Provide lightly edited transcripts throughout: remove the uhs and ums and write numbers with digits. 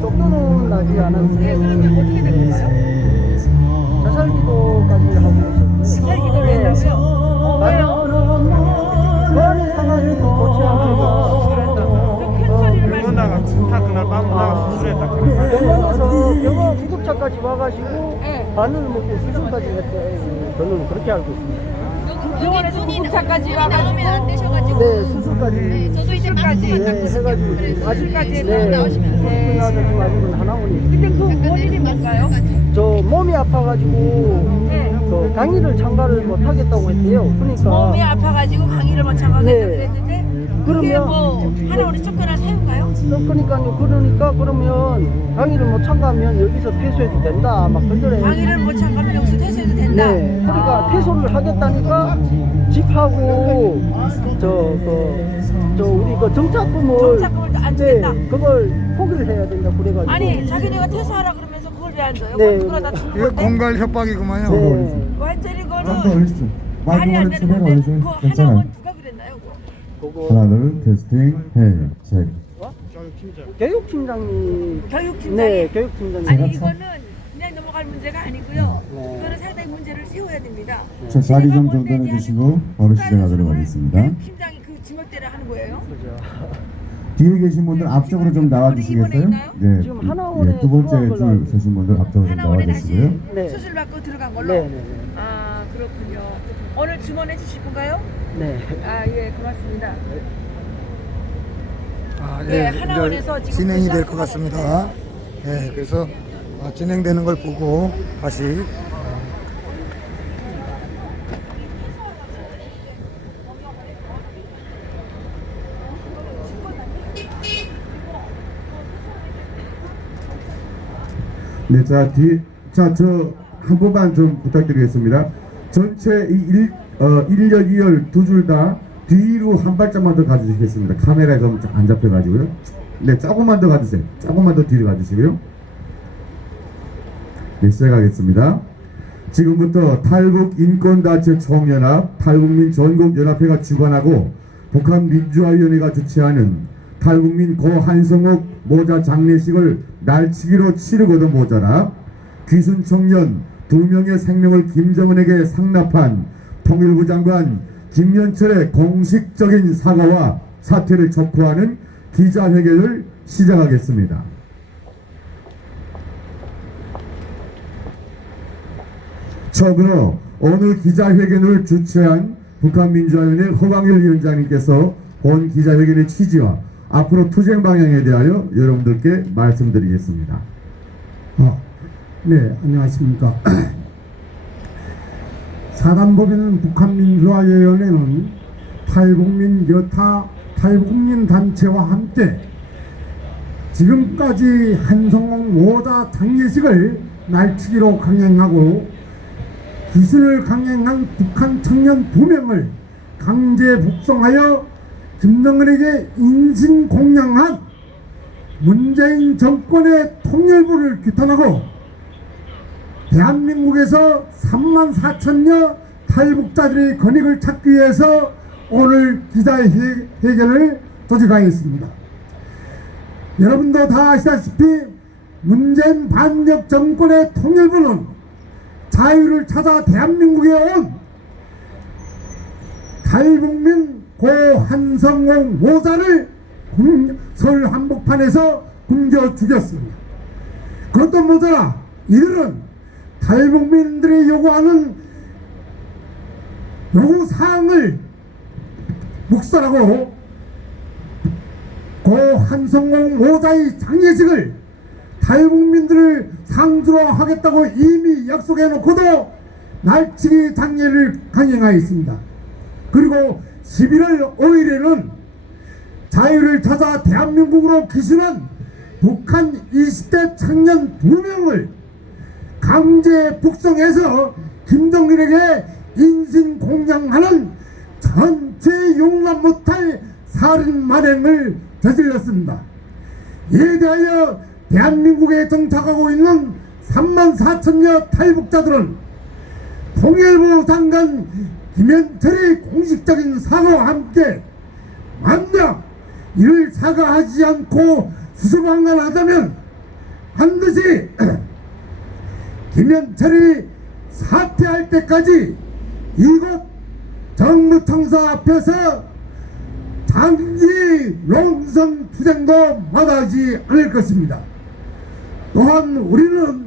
쫓겨는 나지 않았어요. 네, 그러면 어떻게 된 건가요? 자살기도까지 하고 있었어요. 살기도를 했다고요? 왜요? 그런 상황이 좋지 않으니까 큰 소리를 병원다가 말씀. 진짜 그날 밤 나가 수술했다. 병원에서 병원 구급차까지 와가지고 네. 바늘 먹고 수술까지 했어요. 저는 그렇게 알고 있습니다. 병원에서 구급차까지 와가지고 안 되셔가지고. 네, 수술까지. 네, 저도 이제 수술까지. 마스크 네, 갖고 해가지고 아직까지 네, 나오시면 안 돼요. 그래서 지금 아직은 하나원이. 근데 그 원인이 뭔가요? 저 몸이 아파가지고 네. 저 강의를 참가를 못 하겠다고 했대요. 그러니까 몸이 아파가지고 강의를 못 참가하겠다고 네. 그랬는데 그게 그러면- 뭐 하나원이 쫓겨날 사유인가요? 그러니까 그러면 강의를 못 참가하면 여기서 퇴소해도 된다 막 그러더래요. 강의를 못 참가하면 여기서 퇴소해도 된다. 네, 그러니까 퇴소를 하겠다니까 집하고 저 우리 그 정착금을 정착금을 안 주겠다. 네, 그걸 포기를 해야 된다 그래가지고. 아니 자기네가 퇴소하라 그러면서 그걸 왜 안 줘요? 네. 누구나 다 주는 이거 건데 공갈 협박이구만요. 네, 완전히 좀더 이거는 올리십시오. 말이 안 마이크를 되는 최대한 건데 올리세요. 그거 괜찮아요. 하나원 누가 그랬나요? 그거? 그거 하나 둘 테스팅 해 체크. 교육팀장님. 교육팀장이 네, 교육팀장님. 아니 이거는 그냥 넘어갈 문제가 아니고요. 네. 이거는 상당히 문제를 세워야 됩니다. 자, 자리 좀 정돈해 주시고 바로 시작하도록 하겠습니다. 교육팀장이 그 지멋대로 하는 거예요? 그죠. 뒤에 계신 분들 앞쪽으로 좀 나와 주시겠어요? 네. 지금 하나원에 두 번째 들어간 걸로 줄 서신 분들 앞쪽으로 좀 나와 하나원에 다시 주시고요. 네. 수술 받고 들어간 걸로? 네, 네, 아 그렇군요. 오늘 증언해 주실 건가요? 네. 아 예 고맙습니다. 아, 예, 하나원에서 지금 진행이 될 것 수사가 같습니다. 예, 그래서 진행되는 걸 보고 다시 네, 저 한 번만 좀 부탁드리겠습니다. 전체 이 1열, 2열 두 줄 다 뒤로 한 발짝만 더 가주시겠습니다. 카메라에 좀 안 잡혀가지고요. 네, 조금만 더 가주세요. 조금만 더 뒤로 가주시고요. 네, 시작하겠습니다. 지금부터 탈북인권단체 총연합, 탈북민 전국연합회가 주관하고 북한민주화위원회가 주최하는 탈북민 고한성옥 모자 장례식을 날치기로 치르고도 모자라 귀순 청년 2명의 생명을 김정은에게 상납한 통일부 장관 김연철의 공식적인 사과와 사퇴를 촉구하는 기자회견을 시작하겠습니다. 처음으로 오늘 기자회견을 주최한 북한민주화위원회 허광일 위원장님께서 본 기자회견의 취지와 앞으로 투쟁 방향에 대하여 여러분들께 말씀드리겠습니다. 네, 안녕하십니까. 사단법인 북한민주화위원회는 탈북민 여타 탈북민 단체와 함께 지금까지 한성홍 모자 장례식을 날치기로 강행하고 기순을 강행한 북한 청년 2명을 강제 북송하여 김정은에게 인신공양한 문재인 정권의 통일부를 규탄하고 대한민국에서 34,000여 탈북자들의 권익을 찾기 위해서 오늘 기자회견을 조직하였습니다. 여러분도 다 아시다시피 문재인 반역 정권의 통일부는 자유를 찾아 대한민국에 온 탈북민 고한성홍 모자를 서울 한복판에서 굶겨 죽였습니다. 그것도 모자라 이들은 탈북민들이 요구하는 요구사항을 묵살하고 고한성홍 모자의 장례식을 탈북민들을 상주로 하겠다고 이미 약속해놓고도 날치기 장례를 강행하였습니다. 그리고 11월 5일에는 자유를 찾아 대한민국으로 귀순한 북한 20대 청년 2명을 강제 북송해서 김정일에게 인신공양하는 전체 용납 못할 살인 만행을 저질렀습니다. 이에 대하여 대한민국에 정착하고 있는 34,000여 탈북자들은 통일부 장관 김현철의 공식적인 사과와 함께 만약 이를 사과하지 않고 수습방관하자면 반드시 김현철이 사퇴할 때까지 이곳 정무청사 앞에서 장기 농성 투쟁도 마다하지 않을 것입니다. 또한 우리는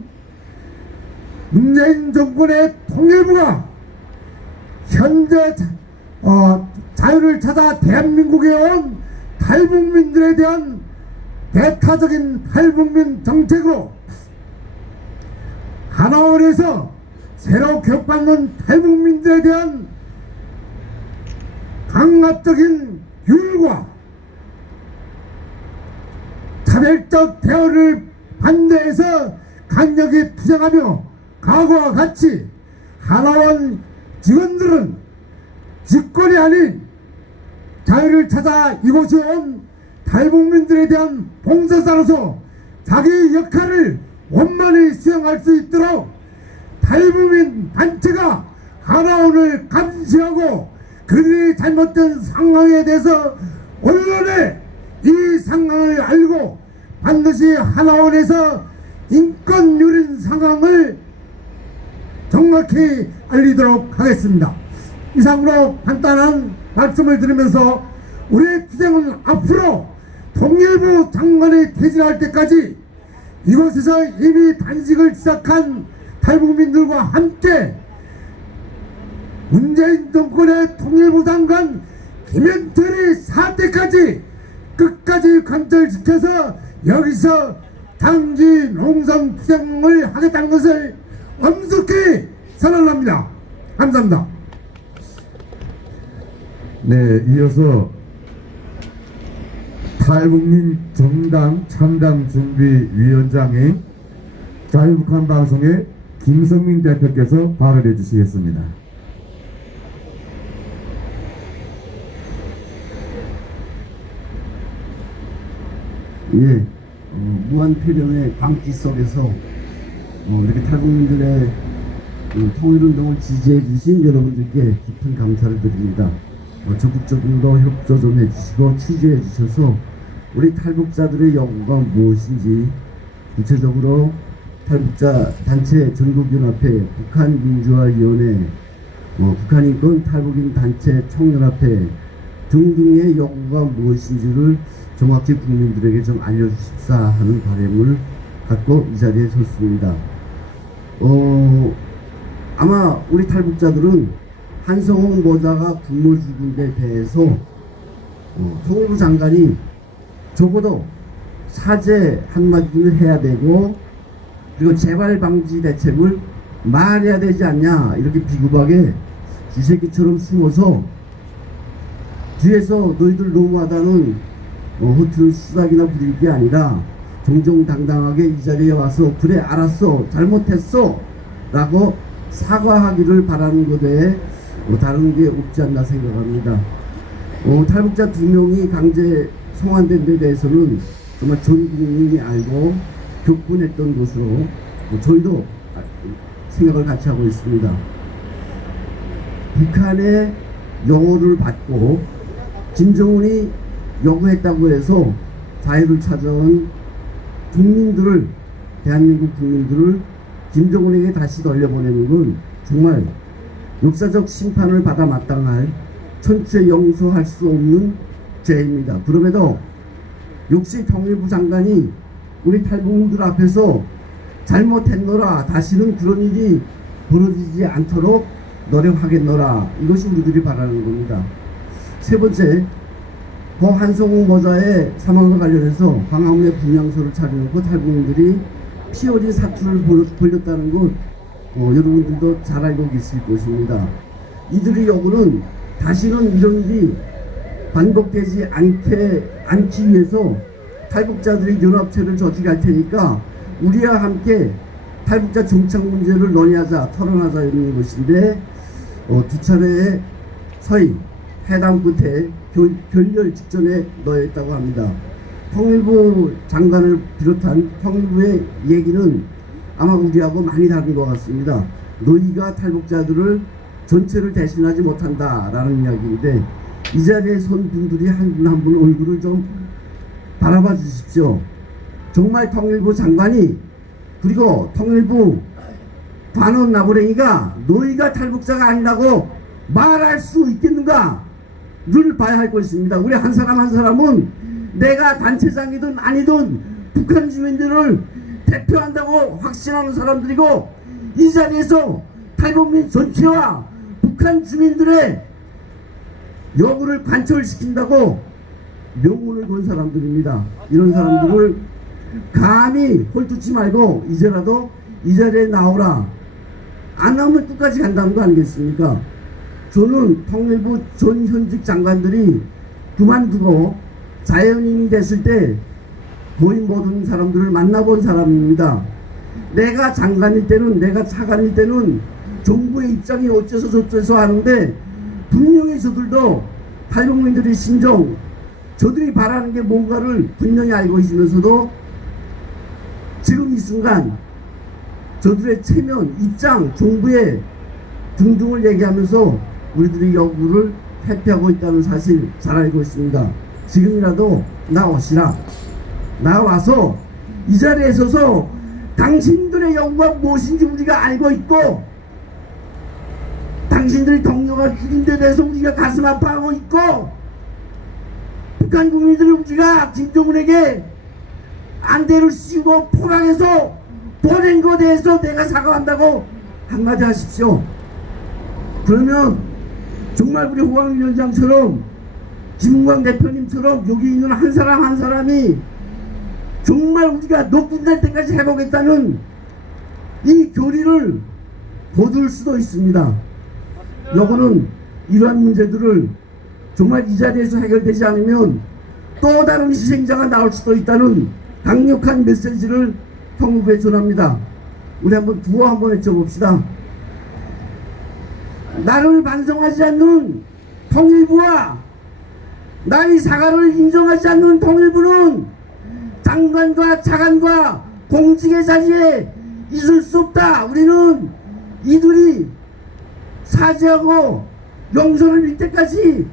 문재인 정권의 통일부가 현재 자유를 찾아 대한민국에 온 탈북민들에 대한 대타적인 탈북민 정책으로 하나원에서 새로 교육받는 탈북민들에 대한 강압적인 규율과 차별적 대우를 반대해서 강력히 투쟁하며 과거와 같이 하나원 직원들은 직권이 아닌 자유를 찾아 이곳에 온 탈북민들에 대한 봉사자로서 자기 역할을 원만히 수행할 수 있도록 탈북민 단체가 하나원을 감시하고 그들이 잘못된 상황에 대해서 언론에 이 상황을 알고 반드시 하나원에서 인권 유린 상황을 정확히 알리도록 하겠습니다. 이상으로 간단한 말씀을 드리면서 우리의 투쟁은 앞으로 통일부 장관이 퇴진할 때까지 이곳에서 이미 단식을 시작한 탈북민들과 함께 문재인 정권의 통일부 장관 김현철이 사태까지 끝까지 관철시켜서 여기서 장기 농성 투쟁을 하겠다는 것을 엄숙히 선언합니다. 감사합니다. 네, 이어서 탈북민 정당 참당준비위원장인 자유북한 방송의 김성민 대표께서 발언해 주시겠습니다. 예, 무한폐렴의 광기 속에서 이렇게 탈북민들의 통일운동을 지지해 주신 여러분들께 깊은 감사를 드립니다. 적극적으로 협조 좀 해주시고 취재해 주셔서 우리 탈북자들의 요구가 무엇인지 구체적으로 탈북자 단체 전국연합회, 북한민주화위원회, 북한인권 탈북인 단체 총연합회 등등의 요구가 무엇인지를 정확히 국민들에게 좀 알려주십사 하는 바람을 갖고 이 자리에 섰습니다. 아마 우리 탈북자들은 한성홍 모자가 굶어 죽은 데 대해서 통일부 장관이 적어도 사죄 한마디는 해야 되고 그리고 재발 방지 대책을 말해야 되지 않냐 이렇게 비겁하게 쥐새끼처럼 숨어서 뒤에서 너희들 너무하다는 허투루 수작이나 부릴 게 아니라 정정당당하게 이 자리에 와서 그래 알았어 잘못했어 라고 사과하기를 바라는 것에 다른 게 없지 않나 생각합니다. 탈북자 2명이 강제 송환된 데 대해서는 정말 전 국민이 알고 격분했던 것으로 저희도 생각을 같이 하고 있습니다. 북한의 영호를 받고 김정은이 요구했다고 해서 자유를 찾아온 국민들을, 대한민국 국민들을 김정은에게 다시 돌려보내는 건 정말 역사적 심판을 받아 마땅할 천추에 용서할 수 없는 죄입니다. 그럼에도 역시 통일부 장관이 우리 탈북민들 앞에서 잘못했노라, 다시는 그런 일이 벌어지지 않도록 노력하겠노라, 이것이 우리들이 바라는 겁니다. 세 번째, 고 한성웅 모자의 사망과 관련해서 광화문에 분향소를 차려놓고 탈북민들이 피어리 사투를 벌였다는 것 여러분들도 잘 알고 계실 것입니다. 이들의 요구는 다시는 이런 일이 반복되지 않기 위해서 탈북자들이 연합체를 조직할 테니까 우리와 함께 탈북자 정착 문제를 논의하자, 토론하자 이런 것인데 두 차례의 서희 회담 끝에 결렬 직전에 놓여있다고 합니다. 통일부 장관을 비롯한 통일부의 얘기는 아마 우리하고 많이 다른 것 같습니다. 너희가 탈북자들을 전체를 대신하지 못한다라는 이야기인데 이 자리에 선 분들이 한 분 한 분 얼굴을 좀 바라봐 주십시오. 정말 통일부 장관이 그리고 통일부 관원 나부랭이가 너희가 탈북자가 아니라고 말할 수 있겠는가 를 봐야 할 것입니다. 우리 한 사람 한 사람은 내가 단체장이든 아니든 북한 주민들을 대표한다고 확신하는 사람들이고 이 자리에서 탈북민 전체와 북한 주민들의 여부를 관철시킨다고 명운을 건 사람들입니다. 이런 사람들을 감히 홀두지 말고 이제라도 이 자리에 나오라. 안 나오면 끝까지 간다는 거 아니겠습니까? 저는 통일부 전 현직 장관들이 그만두고 자연인이 됐을 때 거의 모든 사람들을 만나본 사람입니다. 내가 장관일 때는, 내가 차관일 때는 정부의 입장이 어째서 저째서 하는데 분명히 저들도 탈북민들의 심정, 저들이 바라는 게 뭔가를 분명히 알고 있으면서도 지금 이 순간 저들의 체면, 입장, 정부의 등등을 얘기하면서 우리들이 여부를 회피하고 있다는 사실 잘 알고 있습니다. 지금이라도 나오시라. 나와서 이 자리에 서서 당신들의 여부가 무엇인지 우리가 알고 있고 당신들의 동료가 죽인 데 대해서 우리가 가슴 아파하고 있고 북한 국민들을 우리가 김정은에게 안대를 씌우고 포강해서 보낸 것에 대해서 내가 사과한다고 한마디 하십시오. 그러면 정말 우리 호광 위원장처럼 김웅광 대표님처럼 여기 있는 한 사람 한 사람이 정말 우리가 높은 날 때까지 해보겠다는 이 교리를 거둘 수도 있습니다. 요거는 이러한 문제들을 정말 이 자리에서 해결되지 않으면 또 다른 희생자가 나올 수도 있다는 강력한 메시지를 통일부에 전합니다. 우리 한번 구호 한번 외쳐봅시다. 나를 반성하지 않는 통일부와 나의 사과를 인정하지 않는 통일부는 장관과 차관과 공직의 자리에 있을 수 없다. 우리는 이들이 사죄하고 용서를 빌 때까지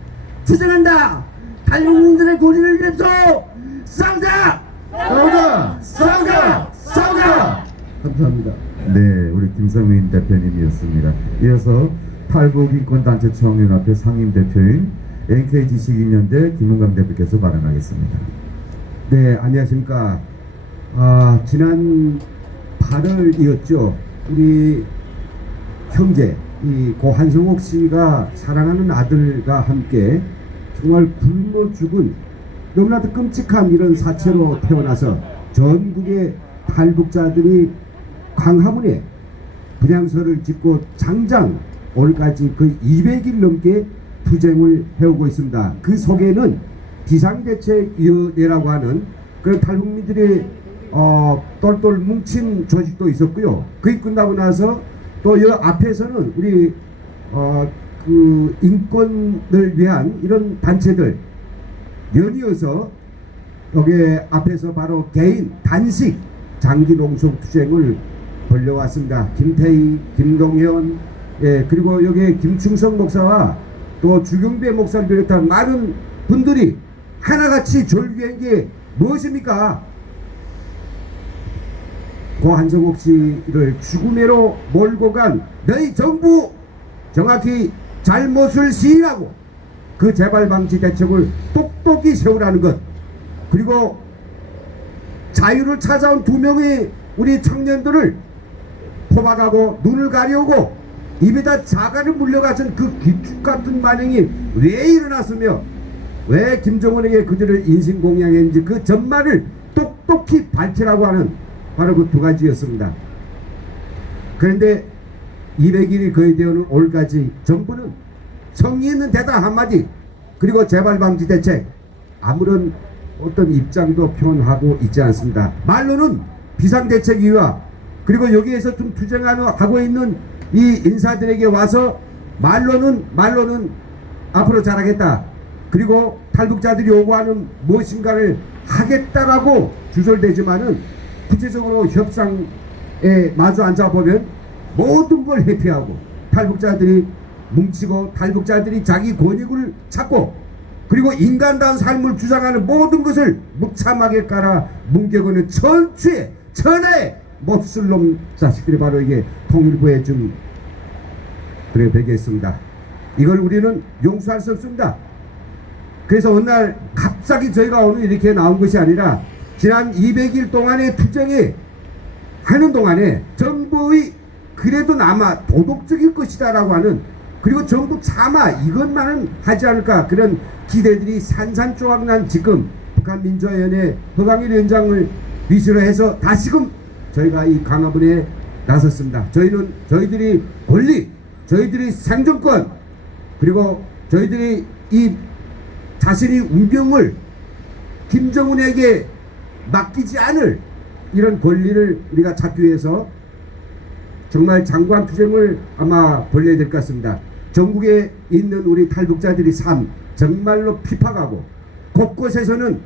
투쟁한다. 탈북민들의 권리를 위해서 싸우자! 싸우자! 싸우자! 싸우자! 감사합니다. 네, 우리 김성민 대표님이었습니다. 이어서 탈북인권단체 청년협회 상임대표인 NK지식인연대 김웅광 대표께서 발언하겠습니다. 네, 안녕하십니까. 지난 8월이었죠. 우리 형제, 이 고 한성옥 씨가 사랑하는 아들과 함께 정말 굶어 죽은 너무나도 끔찍한 이런 사체로 태어나서 전국의 탈북자들이 광화문에 분향소를 짓고 장장 올까지 거의 200일 넘게 투쟁을 해오고 있습니다. 그 속에는 비상대책위원회라고 하는 그런 탈북민들이 똘똘 뭉친 조직도 있었고요. 그게 끝나고 나서 또 이 앞에서는 우리 그 인권을 위한 이런 단체들 연이어서 여기 앞에서 바로 개인 단식 장기 농성 투쟁을 벌려왔습니다. 김태희, 김동현, 예, 그리고 여기 김충성 목사와 또 주경배 목사를 비롯한 많은 분들이 하나같이 절규한 게 무엇입니까? 고 한성옥 씨를 죽음으로 몰고 간 너희 정부 정확히 잘못을 시인하고 그 재발방지 대책을 똑똑히 세우라는 것, 그리고 자유를 찾아온 2명의 우리 청년들을 포박하고 눈을 가려오고 입에다 자갈을 물려가진 그 기축같은 반응이 왜 일어났으며 왜 김정은에게 그들을 인신공양했는지 그 전말을 똑똑히 밝히라고 하는 바로 그 2가지였습니다. 그런데 200일이 거의 되어오는 올까지 정부는 성의 있는 대답 한마디, 그리고 재발방지 대책 아무런 어떤 입장도 표현하고 있지 않습니다. 말로는 비상대책위와 그리고 여기에서 좀 투쟁하고 있는 이 인사들에게 와서 말로는 앞으로 잘하겠다, 그리고 탈북자들이 요구하는 무엇인가를 하겠다라고 주절되지만은 구체적으로 협상에 마주 앉아보면 모든 걸 회피하고 탈북자들이 뭉치고 탈북자들이 자기 권익을 찾고 그리고 인간다운 삶을 주장하는 모든 것을 무참하게 깔아 뭉개고는 천하의 못쓸 놈 자식들이 바로 이게 통일부에 좀 그래 되겠습니다. 이걸 우리는 용서할 수 없습니다. 그래서 어느 날 갑자기 저희가 오늘 이렇게 나온 것이 아니라 지난 200일 동안의 투쟁에 하는 동안에 정부의 그래도 남아 도덕적일 것이다 라고 하는, 그리고 정부 차마 이것만은 하지 않을까 그런 기대들이 산산조각난 지금 북한민주화위원회 허강일 위원장을 위시로 해서 다시금 저희가 이 강화문에 나섰습니다. 저희는 저희들이 권리, 저희들이 생존권, 그리고 저희들이 이 자신이 운명을 김정은에게 맡기지 않을 이런 권리를 우리가 찾기 위해서 정말 장관 투쟁을 아마 벌려야 될 것 같습니다. 전국에 있는 우리 탈북자들이 삶 정말로 피파가고 곳곳에서는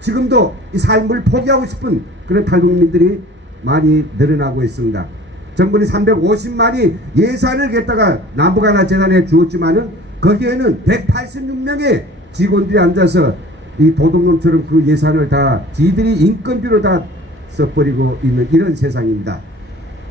지금도 이 삶을 포기하고 싶은 그런 탈북민들이 많이 늘어나고 있습니다. 정부는 350만이 예산을 갖다가 남북하나재단에 주었지만은 거기에는 186명의 직원들이 앉아서 이 도둑놈처럼 그 예산을 다 지들이 인건비로 다 써버리고 있는 이런 세상입니다.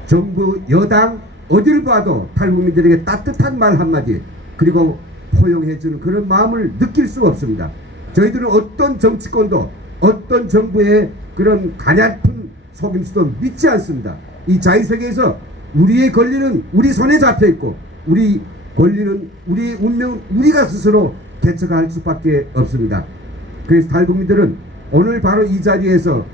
정부 여당 어딜 봐도 탈북민들에게 따뜻한 말 한마디 그리고 포용해주는 그런 마음을 느낄 수가 없습니다. 저희들은 어떤 정치권도 어떤 정부의 그런 가냘픈 속임수도 믿지 않습니다. 이 자유세계에서 우리의 권리는 우리 손에 잡혀 있고 우리 권리는 우리 운명 우리가 스스로 개척할 수밖에 없습니다. 그래서 탈북민들은 오늘 바로 이 자리에서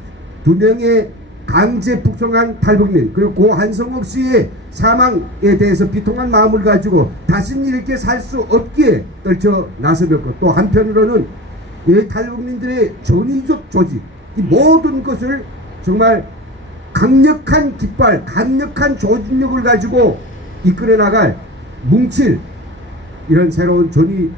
2명의 강제 북송한 탈북민 그리고 고 한성옥 씨의 사망에 대해서 비통한 마음을 가지고 다시는 이렇게 살 수 없기에 떨쳐 나서었고, 또 한편으로는 이 탈북민들의 전위적 조직 이 모든 것을 정말 강력한 깃발, 강력한 조직력을 가지고 이끌어 나갈 뭉칠 이런 새로운 전위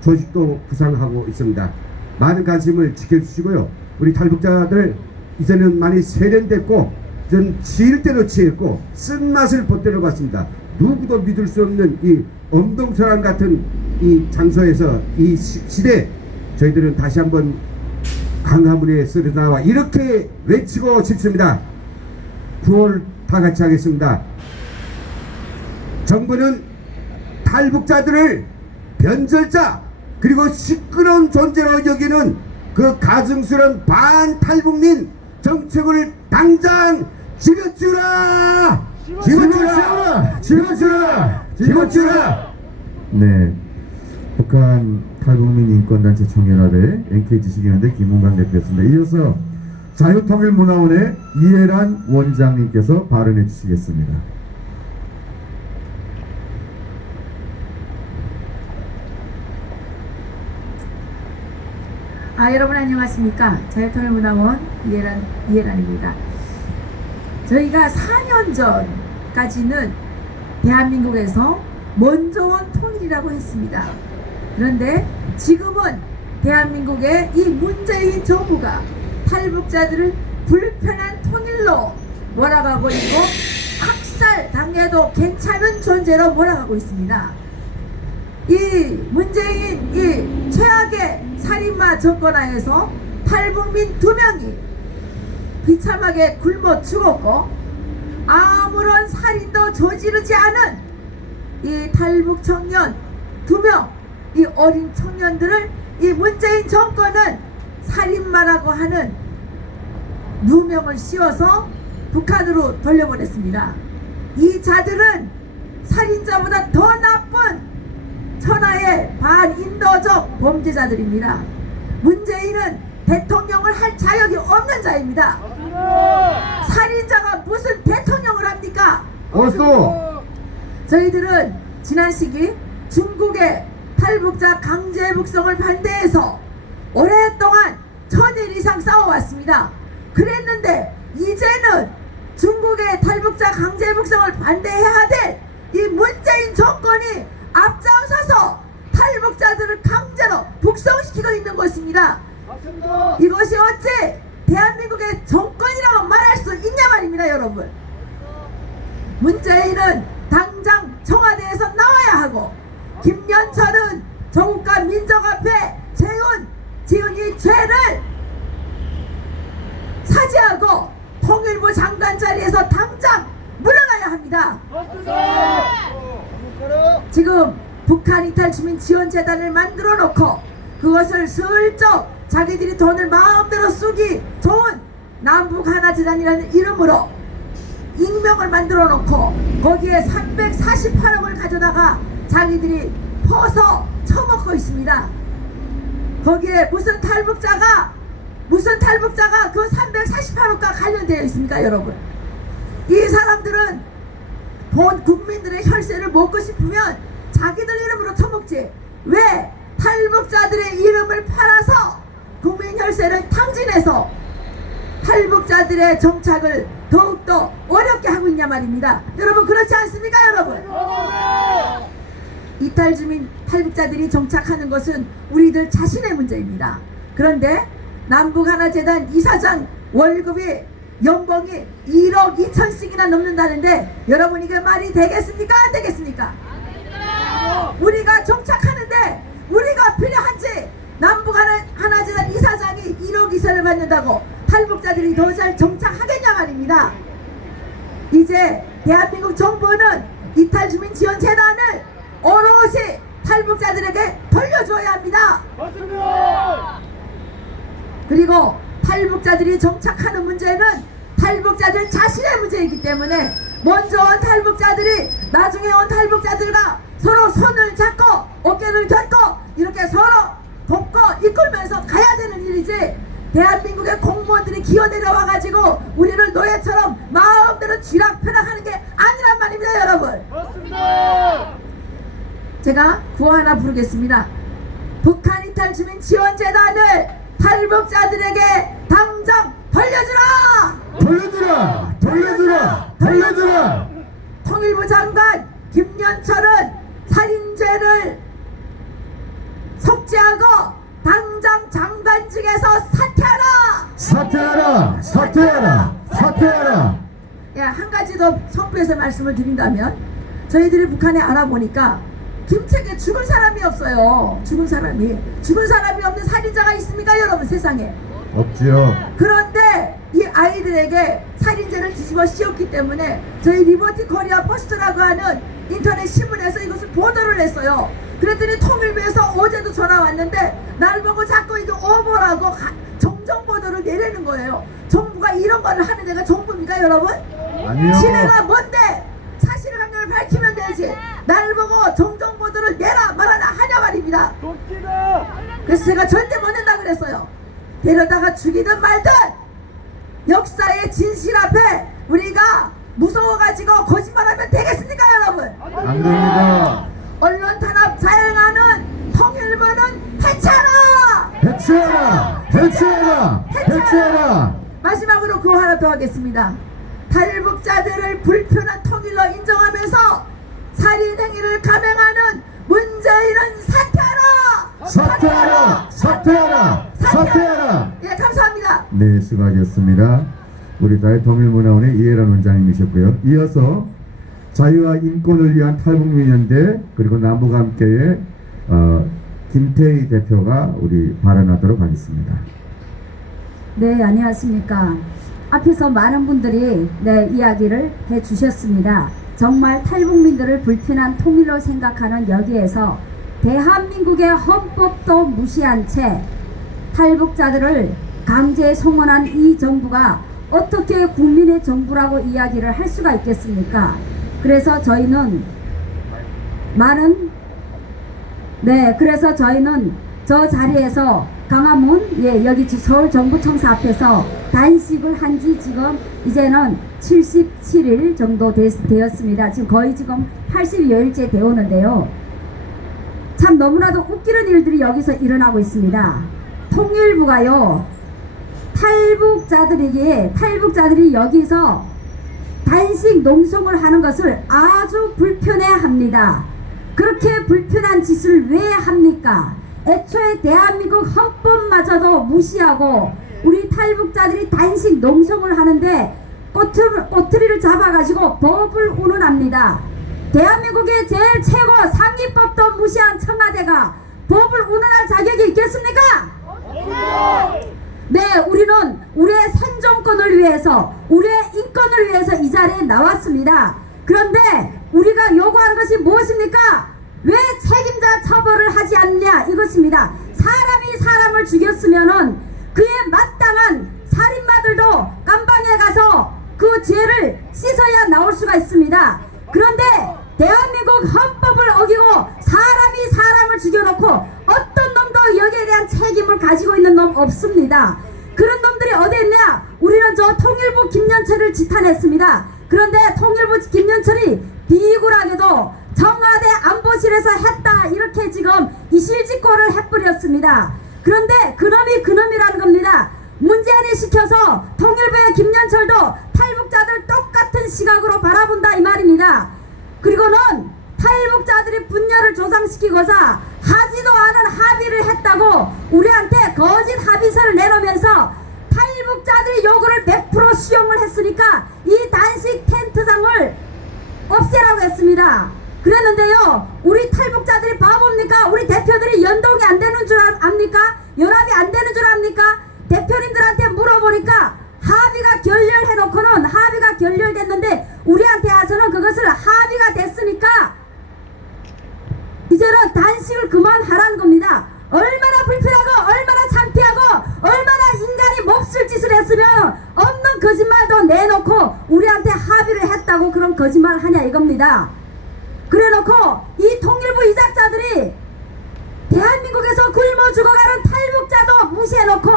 조직도 구상하고 있습니다. 많은 관심을 지켜주시고요. 우리 탈북자들 이제는 많이 세련됐고 전 지을 대로 치했고 쓴맛을 보태러 갔습니다. 누구도 믿을 수 없는 이 엄동설안 같은 이 장소에서 이 시대 저희들은 다시 한번 강화문에 쓰러 나와 이렇게 외치고 싶습니다. 9월 다 같이 하겠습니다. 정부는 탈북자들을 변절자 그리고 시끄러운 존재로 여기는 그 가증스러운 반탈북민 정책을 당장 집어치우라! 집어치우라! 집어치우라! 집어치우라! 네, 북한 탈북민 인권단체 총연합의 NK지식위원회 김웅관 대표였습니다. 이어서 자유통일문화원의 이해란 원장님께서 발언해 주시겠습니다. 여러분 안녕하십니까. 자유통일문화원 이해란입니다. 저희가 4년 전까지는 대한민국에서 먼저 온 통일이라고 했습니다. 그런데 지금은 대한민국의 이 문재인 정부가 탈북자들을 불편한 통일로 몰아가고 있고 학살 당해도 괜찮은 존재로 몰아가고 있습니다. 이 문재인 이 최악의 살인마 정권하에서 탈북민 2명이 비참하게 굶어 죽었고 아무런 살인도 저지르지 않은 이 탈북 청년 2명, 이 어린 청년들을 이 문재인 정권은 살인마라고 하는 누명을 씌워서 북한으로 돌려보냈습니다. 이 자들은 살인자보다 더 나쁜 천하의 반인도적 범죄자들입니다. 문재인은 대통령을 할 자격이 없는 자입니다. 살인자가 무슨 대통령을 합니까? 저희들은 지난 시기 중국의 탈북자 강제 북송을 반대해서 오랫동안 1000일 이상 싸워왔습니다. 그랬는데 이제는 중국의 탈북자 강제 북송을 반대해야 될 이 문재인 정권이 앞장서서 탈북자들을 강제로 북송시키고 있는 것입니다. 맞습니다. 이것이 어째 대한민국의 정권이라고 말할 수 있냐 말입니다. 여러분, 문재인은 당장 청와대에서 나와야 하고 김연철은 조국과 민족 앞에 지은 이 죄를 사죄하고 통일 통일부 장관 자리에서 당장 물러나야 합니다. 지금 북한 이탈 주민 지원재단을 만들어 놓고 그것을 슬쩍 자기들이 돈을 마음대로 쓰기 좋은 남북 하나재단이라는 이름으로 익명을 만들어 놓고 거기에 348억을 가져다가 자기들이 퍼서 처먹고 있습니다. 거기에 무슨 탈북자가 그 348억과 관련되어 있습니까, 여러분? 이 사람들은 본 국민들의 혈세를 먹고 싶으면 자기들 이름으로 처먹지 왜 탈북자들의 이름을 팔아서 국민 혈세를 탕진해서 탈북자들의 정착을 더욱더 어렵게 하고 있냐 말입니다. 여러분 그렇지 않습니까, 여러분? 이탈 주민 탈북자들이 정착하는 것은 우리들 자신의 문제입니다. 그런데 남북하나재단 이사장 월급이 연봉이 1억 2천씩이나 넘는다는데 여러분 이게 말이 되겠습니까, 안 되겠습니까? 우리가 정착하는데 우리가 필요한지 남북하나재단 이사장이 1억 이상을 받는다고 탈북자들이 더 잘 정착하겠냐 말입니다. 이제 대한민국 정부는 이탈주민 지원재단을 오롯이 탈북자들에게 돌려줘야 합니다. 그리고 탈북자들이 정착하는 문제는 탈북자들 자신의 문제이기 때문에 먼저 온 탈북자들이 나중에 온 탈북자들과 서로 손을 잡고 어깨를 겹고 이렇게 서로 돕고 이끌면서 가야 되는 일이지 대한민국의 공무원들이 기어내려와가지고 우리를 노예처럼 마음대로 쥐락펴락하는 게 아니란 말입니다, 여러분. 맞습니다. 제가 구호 하나 부르겠습니다. 북한 이탈 주민 지원재단을 탈북자들에게 당장 돌려주라! 통일부 장관 김연철은 살인죄를 속죄하고 당장 장관직에서 사퇴하라! 예, 한 가지 더 선부해서 말씀을 드린다면 저희들이 북한에 알아보니까 김책에 죽은 사람이 없어요. 죽은 사람이 없는 살인자가 있습니까, 여러분, 세상에? 없지요. 그런데 이 아이들에게 살인죄를 뒤집어 씌웠기 때문에 저희 리버티 코리아 포스트라고 하는 인터넷 신문에서 이것을 보도를 했어요. 그랬더니 통일부에서 어제도 전화 왔는데 날 보고 자꾸 이거 오보라고 정정 보도를 내리는 거예요. 정부가 이런 거를 하는 데가 정부입니까, 여러분? 아니요. 지네가 뭔데 사실관계를 밝히면 되지 날 보고 정정 보도를 내라 말하나 하냐 말입니다. 그래서 제가 절대 못 낸다 그랬어요. 데려다가 죽이든 말든 역사의 진실 앞에 우리가 무서워가지고 거짓말하면 되겠습니까, 여러분? 안 됩니다. 언론 탄압 자행하는 통일부는 해체하라! 마지막으로 그거 하나 더 하겠습니다. 탈북자들을 불편한 통일로 인정하면서 살인행위를 감행하는 문재인은 사퇴하라! 예, 감사합니다. 네, 수고하셨습니다. 우리 통일문화원의 이해란 원장님이셨고요. 이어서 자유와 인권을 위한 탈북민연대 그리고 남북 함께의 김태희 대표가 우리 발언하도록 하겠습니다. 네, 안녕하십니까. 앞에서 많은 분들이 이야기를 해주셨습니다. 정말 탈북민들을 불편한 통일로 생각하는 여기에서 대한민국의 헌법도 무시한 채 탈북자들을 강제 송환한 이 정부가 어떻게 국민의 정부라고 이야기를 할 수가 있겠습니까? 그래서 저희는 저 자리에서 강화문 여기 서울정부청사 앞에서 단식을 한 지 지금 이제는 77일 정도 되었습니다. 지금 거의 지금 80여일째 되오는데요. 참 너무나도 웃기는 일들이 여기서 일어나고 있습니다. 통일부가요, 탈북자들이 여기서 단식 농성을 하는 것을 아주 불편해합니다. 그렇게 불편한 짓을 왜 합니까? 애초에 대한민국 헌법마저도 무시하고 우리 탈북자들이 단식 농성을 하는데 꼬투리를 잡아가지고 법을 운운합니다. 대한민국의 제일 최고 상위법도 무시한 청와대가 법을 운운할 자격이 있겠습니까? 네, 우리는 우리의 생존권을 위해서, 우리의 인권을 위해서 이 자리에 나왔습니다. 그런데 우리가 요구하는 것이 무엇입니까? 왜 책임자 처벌을 하지 않느냐, 이것입니다. 사람이 사람을 죽였으면은 그에 마땅한 살인마들도 깜방에 가서 그 죄를 씻어야 나올 수가 있습니다. 그런데 대한민국 헌법을 어기고 사람이 사람을 죽여놓고 어떤 놈도 여기에 대한 책임을 가지고 있는 놈 없습니다. 그런 놈들이 어디 있냐? 우리는 저 통일부 김연철을 지탄했습니다. 그런데 통일부 김연철이 비굴하게도 청와대 안보실에서 했다, 이렇게 지금 이실직고를 해버렸습니다. 그런데 그놈이 그놈이라는 겁니다. 문재인이 시켜서 통일부의 김연철도 탈북자들 똑같은 시각으로 바라본다, 이 말입니다. 그리고는 탈북자들이 분열을 조장시키고자 하지도 않은 합의를 했다고 우리한테 거짓 합의서를 내놓으면서 탈북자들이 요구를 100% 수용을 했으니까 이 단식 텐트장을 없애라고 했습니다. 그랬는데요, 우리 탈북자들이 바보입니까? 우리 대표들이 연동이 안 되는 줄 압니까? 연합이 안 되는 줄 압니까? 대표님들한테 물어보니까 합의가 결렬해놓고는 합의가 결렬됐는데 우리한테 와서는 그것을 합의가 됐으니까 이제는 단식을 그만하라는 겁니다. 얼마나 불편하고 얼마나 창피하고 얼마나 인간이 몹쓸 짓을 했으면 없는 거짓말도 내놓고 우리한테 합의를 했다고 그런 거짓말 하냐, 이겁니다. 그래놓고 이 통일부 이작자들이 대한민국에서 굶어 죽어가는 탈북자도 무시해놓고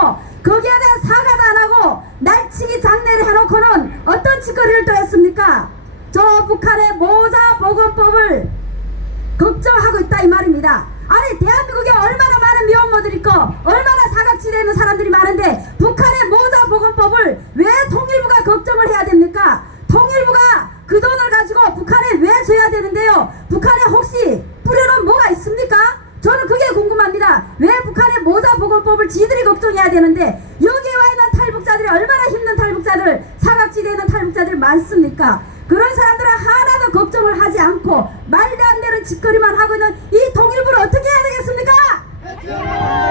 거기에 대한 사과도 안하고 날치기 장례를 해놓고는 어떤 짓거리를 또 했습니까? 저 북한의 모자보건법을 걱정하고 있다, 이 말입니다. 아니, 대한민국에 얼마나 많은 미혼모들이 있고 얼마나 사각지대에 있는 사람들이 많은데 북한의 모자보건법을 왜 통일부가 걱정을 해야 됩니까? 통일부가 그 돈을 가지고 북한에 왜 줘야 되는데요? 북한에 혹시 뿌려놓은 뭐가 있습니까? 저는 그게 궁금합니다. 왜 북한의 모자보건법을 지들이 걱정해야 되는데 여기에 와 있는 탈북자들이 얼마나 힘든 탈북자들, 사각지대에 있는 탈북자들이 많습니까? 그런 사람들은 하나도 걱정을 하지 않고 말도 안 되는 짓거리만 하고 있는 이 통일부를 어떻게 해야 되겠습니까?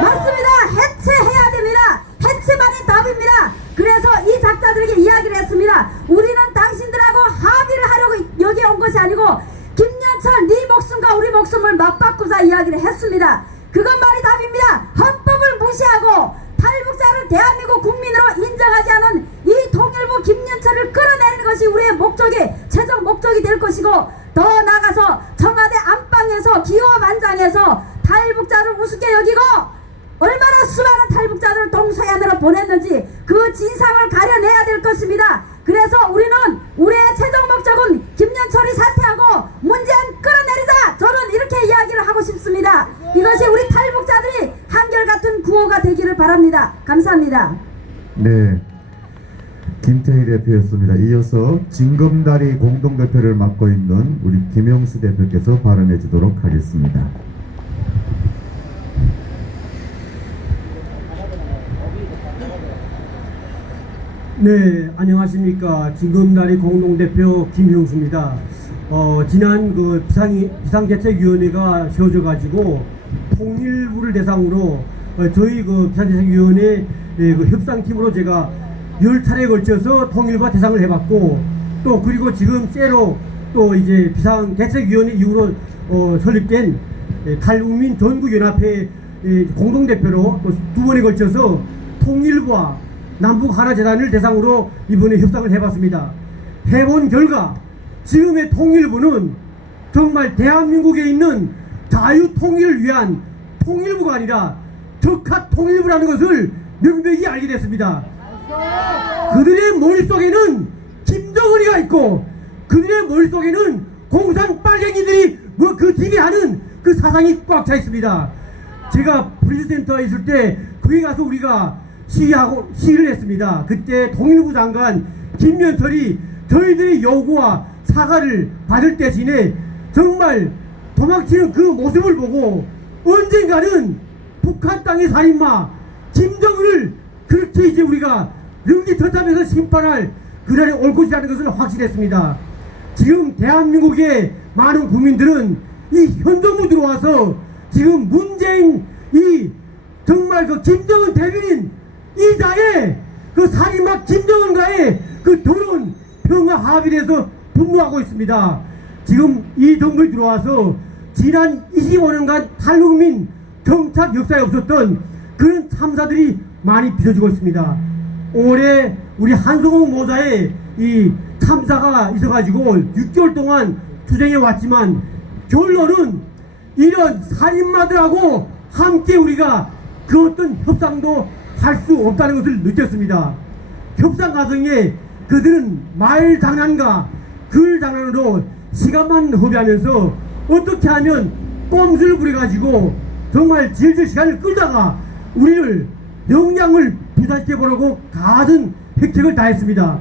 맞습니다. 해체해야 됩니다. 해체만이 답입니다. 그래서 이 작자들에게 이야기를 했습니다. 우리는 당신들하고 합의를 하려고 여기 온 것이 아니고 김연철 네 목숨과 우리 목숨을 맞바꾸자 이야기를 했습니다. 그것만이 답입니다. 헌법을 무시하고 탈북자를 대한민국 국민으로 인정하지 않은 이 통일부 김연철을 끌어내는 것이 우리의 목적이, 최종 목적이 될 것이고, 더 나아가서 청와대 안방에서 기호만장에서 탈북자를 우습게 여기고 얼마나 수많은 탈북자들을 동서양으로 보냈는지 그 진상을 가려내야 될 것입니다. 그래서 우리는 우리의 최종 목적은 김연철이 사퇴하고 문재인 끌어내리자, 저는 이렇게 이야기를 하고 싶습니다. 이것이 우리 탈북자들이 한결같은 구호가 되기를 바랍니다. 감사합니다. 네, 김태희 대표였습니다. 이어서 징검다리 공동대표를 맡고 있는 우리 김영수 대표께서 발언해 주도록 하겠습니다. 네, 안녕하십니까. 징검다리 공동대표 김형수입니다. 지난 그 비상대책위원회가 세워져가지고 통일부를 대상으로 저희 그 비상대책위원회 그 협상팀으로 제가 10차례에 걸쳐서 통일부와 대상을 해봤고, 또 그리고 지금 새로 또 이제 비상대책위원회 이후로 설립된 탈북민 전국연합회 공동대표로 또 2번에 걸쳐서 통일부와 남북 하나재단을 대상으로 이번에 협상을 해봤습니다. 해본 결과 지금의 통일부는 정말 대한민국에 있는 자유통일을 위한 통일부가 아니라 적합통일부라는 것을 명백히 알게 됐습니다. 그들의 머릿속에는 김정은이가 있고 그들의 머릿속에는 공산 빨갱이들이 뭐 그 뒤에 하는 그 사상이 꽉 차 있습니다. 제가 브리즈센터에 있을 때 거기 가서 우리가 시위를 했습니다. 그때 통일부 장관 김연철이 저희들의 요구와 사과를 받을 대신에 정말 도망치는 그 모습을 보고 언젠가는 북한 땅의 살인마 김정은을 그렇게 이제 우리가 능지처참해서 심판할 그날이 올 것이라는 것을 확신했습니다. 지금 대한민국의 많은 국민들은 이 현정부 들어와서 지금 문재인 이 정말 그 김정은 대변인 이 자에 그 살인마 김정은과의 그 더러운 평화 합의에서 분노하고 있습니다. 지금 이 정부에 들어와서 지난 25년간 탈북민 정착 역사에 없었던 그런 참사들이 많이 빚어지고 있습니다. 올해 우리 한성호 모자의 이 참사가 있어가지고 6개월 동안 투쟁해 왔지만 결론은 이런 살인마들하고 함께 우리가 그 어떤 협상도 할 수 없다는 것을 느꼈습니다. 협상 과정에 그들은 말 장난과 글 장난으로 시간만 허비하면서 어떻게 하면 꼼수를 부려가지고 정말 질질 시간을 끌다가 우리를 역량을 부사시켜보려고 가진 획책을 다했습니다.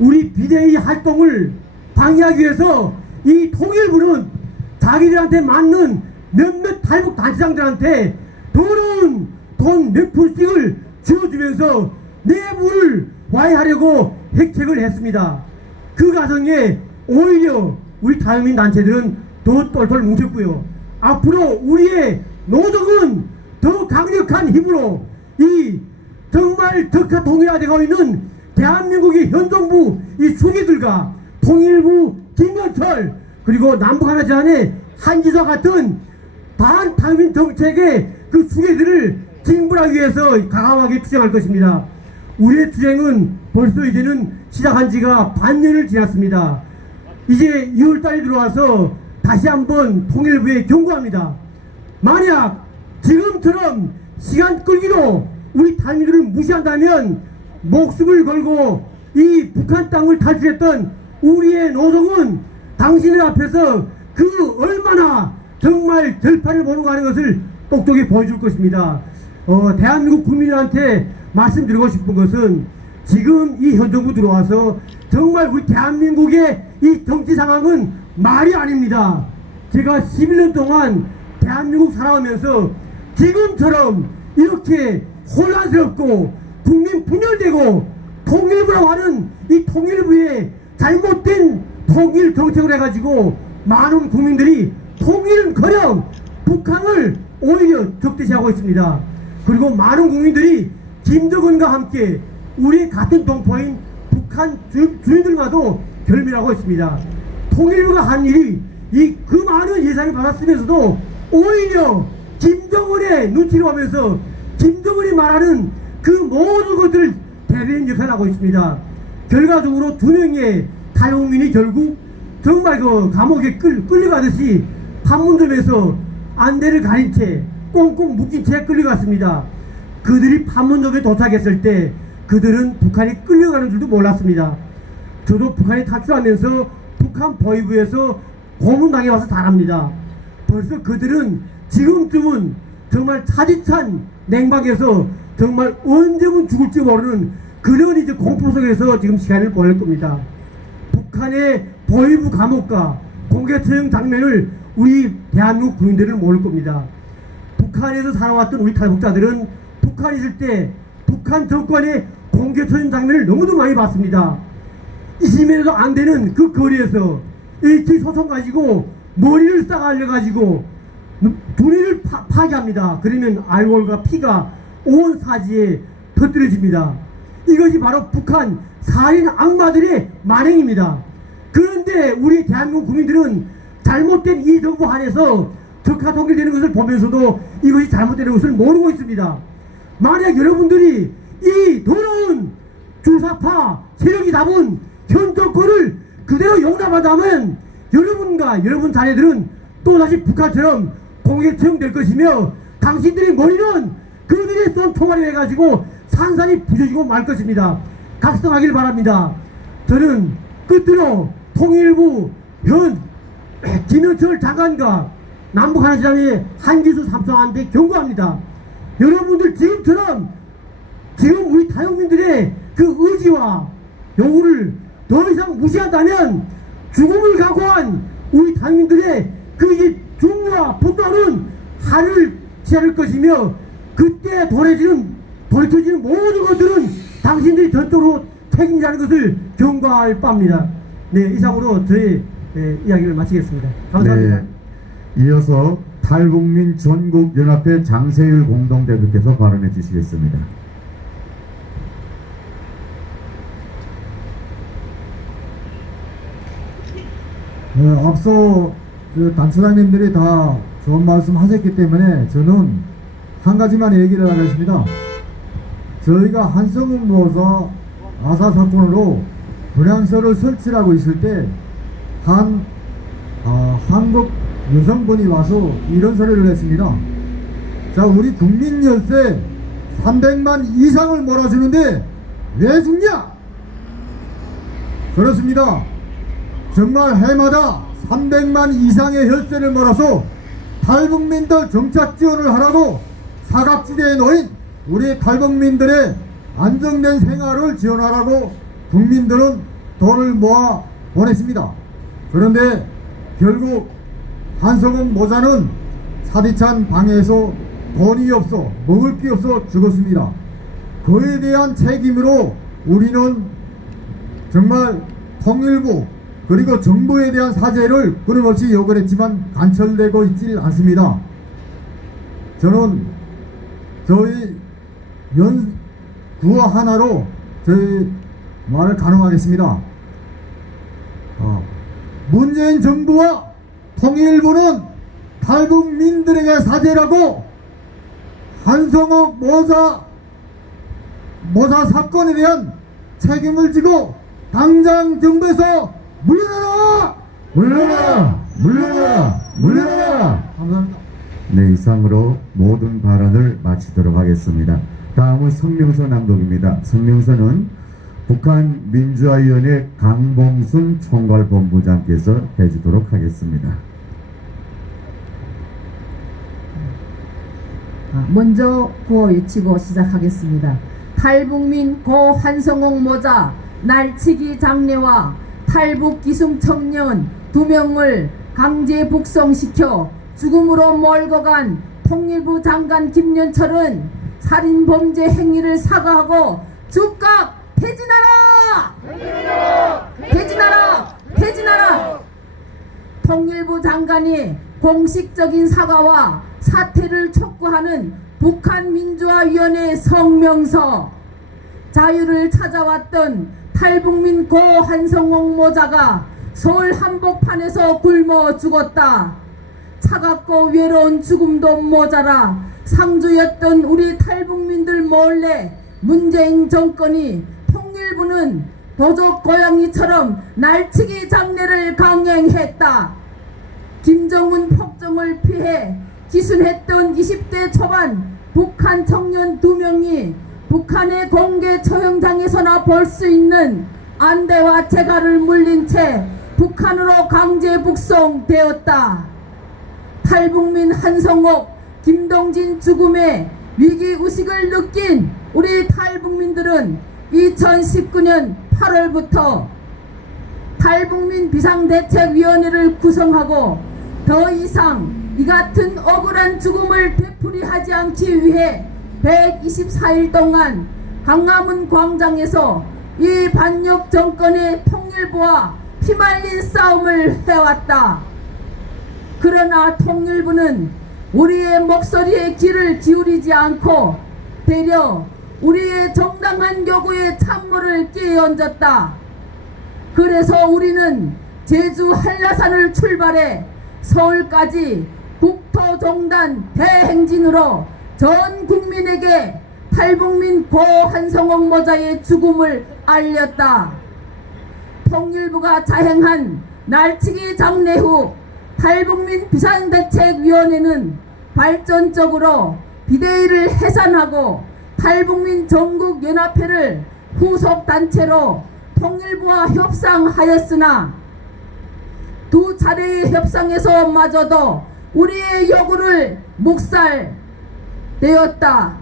우리 비대위 활동을 방해하기 위해서 이 통일부는 자기들한테 맞는 몇몇 탈북 단체장들한테 더러운 돈 몇 푼씩을 지어주면서 내부를 와해하려고 획책을 했습니다. 그 과정에 오히려 우리 탈북민 단체들은 더 똘똘 뭉쳤고요. 앞으로 우리의 노동은 더 강력한 힘으로 이 정말 덕화 통일화되고 있는 대한민국의 현 정부 이 수기들과 통일부 김현철 그리고 남북하나제안의 한지서 같은 반탈북민 정책의 그 수기들을 징벌하기 위해서 강하게 투쟁할 것입니다. 우리의 투쟁은 벌써 이제는 시작한 지가 반년을 지났습니다. 이제 2월달에 들어와서 다시 한번 통일부에 경고합니다. 만약 지금처럼 시간 끌기로 우리 탈민들을 무시한다면 목숨을 걸고 이 북한 땅을 탈출했던 우리의 노동은 당신들 앞에서 그 얼마나 정말 절판을 보는가 하는 것을 똑똑히 보여줄 것입니다. 대한민국 국민들한테 말씀드리고 싶은 것은 지금 이 현 정부 들어와서 정말 우리 대한민국의 이 정치 상황은 말이 아닙니다. 제가 11년 동안 대한민국 살아오면서 지금처럼 이렇게 혼란스럽고 국민 분열되고 통일부라고 하는 이 통일부의 잘못된 통일 정책을 해가지고 많은 국민들이 통일은커녕 북한을 오히려 적대시하고 있습니다. 그리고 많은 국민들이 김정은과 함께 우리 같은 동포인 북한 주민들과도 결밀하고 있습니다. 통일부가 한 일이 그 많은 예산을 받았으면서도 오히려 김정은의 눈치를 보면서 김정은이 말하는 그 모든 것들을 대변인 역할을 하고 있습니다. 결과적으로 2명의 탈북민이 결국 정말 그 감옥에 끌려가듯이 판문점에서 안대를 가린 채 꽁꽁 묶인 채 끌려갔습니다. 그들이 판문점에 도착했을 때 그들은 북한이 끌려가는 줄도 몰랐습니다. 저도 북한에 탈출하면서 북한 보위부에서 고문당해 와서 잘 압니다. 벌써 그들은 지금쯤은 정말 차디찬 냉방에서 정말 언제면 죽을지 모르는 그런 이제 공포 속에서 지금 시간을 보낼 겁니다. 북한의 보위부 감옥과 공개처형 장면을 우리 대한민국 국민들은 모를 겁니다. 북한에서 살아왔던 우리 탈북자들은 북한에 있을 때 북한 정권의 공개처형 장면을 너무도 많이 봤습니다. 있으면서도 안 되는 그 거리에서 AK 소총 가지고 머리를 싸가려가지고 두뇌를 파괴합니다. 그러면 알코올과 피가 온 사지에 터뜨려집니다. 이것이 바로 북한 살인 악마들의 만행입니다. 그런데 우리 대한민국 국민들은 잘못된 이 정부 안에서 적화 통일되는 것을 보면서도 이것이 잘못되는 것을 모르고 있습니다. 만약 여러분들이 이 더러운 주사파 세력이 잡은 현 정권을 그대로 용납한다면 여러분과 여러분 자녀들은 또다시 북한처럼 공개처형될 것이며 당신들의 머리는 그들의 쏜 총알이 해가지고 산산이 부서지고 말 것입니다. 각성하길 바랍니다. 저는 끝으로 통일부 현 김현철 장관과 남북하나제안의 한기수 삼성한테 경고합니다. 여러분들 지금처럼 지금 우리 탈북민들의 그 의지와 요구를 더 이상 무시한다면 죽음을 각오한 우리 탈북민들의 그 중요와 분노는 하늘 치를 것이며 그때 돌이켜지는 모든 것들은 당신들이 전적으로 책임지는 것을 경고할 바입니다. 네, 이상으로 저희 이야기를 마치겠습니다. 감사합니다. 네, 이어서 탈북민 전국연합회 장세일 공동대표께서 발언해 주시겠습니다. 앞서 그 단체장님들이 다 좋은 말씀 하셨기 때문에 저는 한 가지만 얘기를 하겠습니다. 저희가 한성훈 모사 아사 사건으로 분향소를 설치하고 있을 때 한국 여성분이 와서 이런 소리를 했습니다. 자, 우리 국민 열세 300만 이상을 몰아주는데 왜 죽냐? 그렇습니다. 정말 해마다 300만 이상의 혈세를 몰아서 탈북민들 정착 지원을 하라고 사각지대에 놓인 우리 탈북민들의 안정된 생활을 지원하라고 국민들은 돈을 모아 보냈습니다. 그런데 결국 한성훈 모자는 사디찬 방에서 돈이 없어 먹을 게 없어 죽었습니다. 그에 대한 책임으로 우리는 정말 통일부 그리고 정부에 대한 사죄를 끊임없이 요구를 했지만 관철되고 있질 않습니다. 저는 저희 구호 하나로 저희 말을 가능하겠습니다. 문재인 정부와 통일부는 탈북민들에게 사죄라고 한성욱 모사 사건에 대한 책임을 지고 당장 정부에서 물러나라! 물러나라! 물러나라! 물러나라! 감사합니다. 네, 이상으로 모든 발언을 마치도록 하겠습니다. 다음은 성명서 낭독입니다. 성명서는 북한 민주화위원회 강봉순 총괄본부장께서 해주도록 하겠습니다. 먼저 구호 외치고 시작하겠습니다. 탈북민 고 한성욱 모자 날치기 장례와 탈북 기숙 청년 2명을 강제 북송시켜 죽음으로 몰고 간 통일부 장관 김연철은 살인범죄 행위를 사과하고 즉각 퇴진하라! 퇴진하라! 퇴진하라! 통일부 장관이 공식적인 사과와 사퇴를 촉구하는 북한민주화위원회 성명서. 자유를 찾아왔던 탈북민 고 한성욱 모자가 서울 한복판에서 굶어 죽었다. 차갑고 외로운 죽음도 모자라 상주였던 우리 탈북민들 몰래 문재인 정권이 통일부는 도적 고양이처럼 날치기 장례를 강행했다. 김정은 폭정을 피해 기순했던 20대 초반 북한 청년 2명이 북한의 공개 처형장에서나 볼 수 있는 안대와 재갈을 물린 채 북한으로 강제 북송되었다. 탈북민 한성욱, 김동진 죽음의 위기의식을 느낀 우리 탈북민들은 2019년 8월부터 탈북민 비상대책위원회를 구성하고 더 이상 이 같은 억울한 죽음을 되풀이하지 않기 위해 124일 동안 광화문 광장에서 이 반역 정권의 통일부와 피말린 싸움을 해왔다. 그러나 통일부는 우리의 목소리에 귀를 기울이지 않고 되려 우리의 정당한 요구에 찬물을 끼얹었다. 그래서 우리는 제주 한라산을 출발해 서울까지 국토종단 대행진으로 전 국민에게 탈북민 고 한성욱 모자의 죽음을 알렸다. 통일부가 자행한 날치기 장례 후 탈북민 비상대책위원회는 발전적으로 비대위를 해산하고 탈북민 전국연합회를 후속단체로 통일부와 협상하였으나 두 차례의 협상에서 마저도 우리의 요구를 묵살되었다.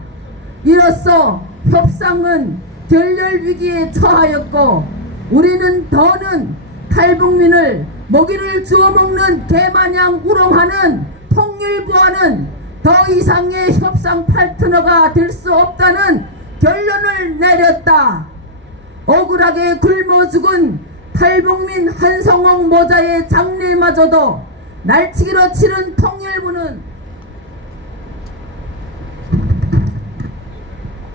이로써 협상은 결렬 위기에 처하였고 우리는 더는 탈북민을 먹이를 주워 먹는 개마냥 우롱하는 통일부와는 더 이상의 협상 파트너가 될 수 없다는 결론을 내렸다. 억울하게 굶어 죽은 탈북민 한성욱 모자의 장례마저도 날치기로 치른 통일부는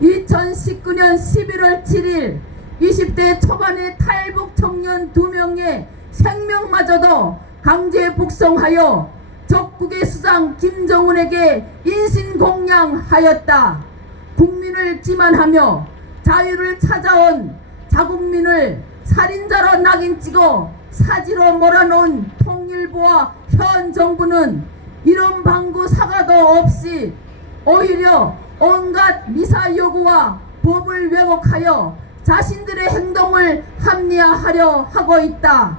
2019년 11월 7일 20대 초반의 탈북 청년 2명의 생명마저도 강제 북송하여 적국의 수장 김정은에게 인신공양하였다. 국민을 기만하며 자유를 찾아온 자국민을 살인자로 낙인 찍어 사지로 몰아놓은 통일부와 현 정부는 이런 방구 사과도 없이 오히려 온갖 미사 요구와 법을 왜곡하여 자신들의 행동을 합리화하려 하고 있다.